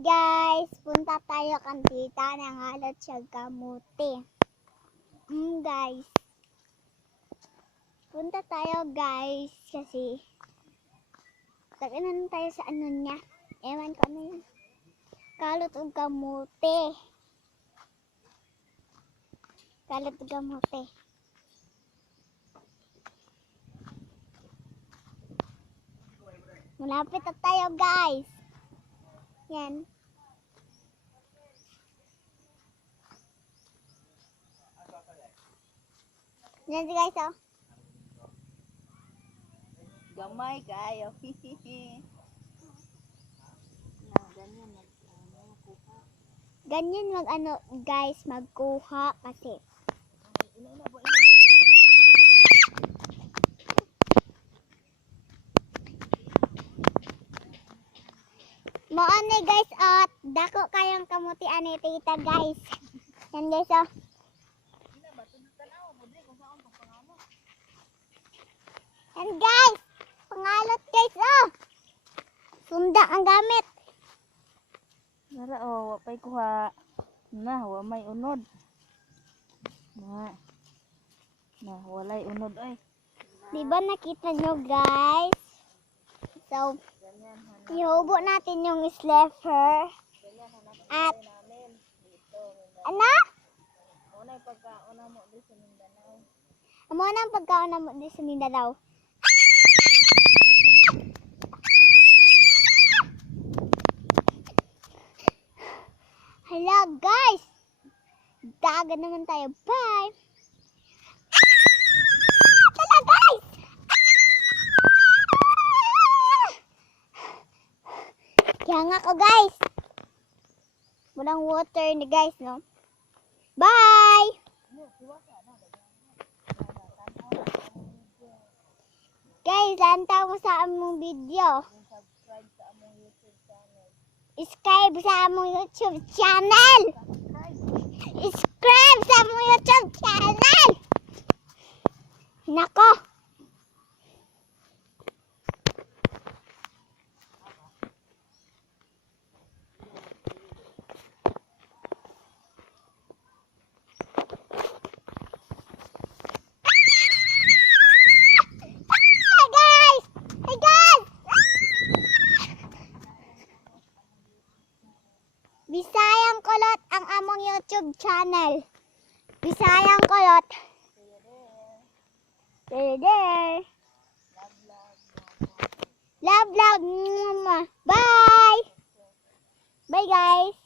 guys, punta tayo kantita ng halat siya kamote. Guys. Punta tayo guys kasi taginan tayo sa ano niya. Ewan ko ano yun. Kulot o kamote. Kulot o kamote. Malapit na tayo guys. Yan. Yan guys oh. Gamay kayo. Ganyan mag ano guys magkuha kasi. Moone guys at dako kayong kamuti ani tita guys. Yan guys oh. Yan guys. Pangalot guys oh. Sunda ang gamit. Nara oh, wapay kuha. Na, wa may unod. Na, walay unod ay. Di ba nakita nyo guys? So, ihubo natin yung slipper. At, ano? Muna yung pagkauna mo din sa Mindanao. Muna ang pagkauna mo din sa Mindanao. Hala guys! Dagat naman tayo. Bye! Hala guys! Kaya nga ko guys. Walang water ni guys no. Bye! Guys, lantaw mo sa among video. Subscribe sa among YouTube channel. Subscribe sa among YouTube channel. Nako. Bisayang Kulot ang among YouTube channel. Bisayang Kulot. There. Love. Bye. Bye guys.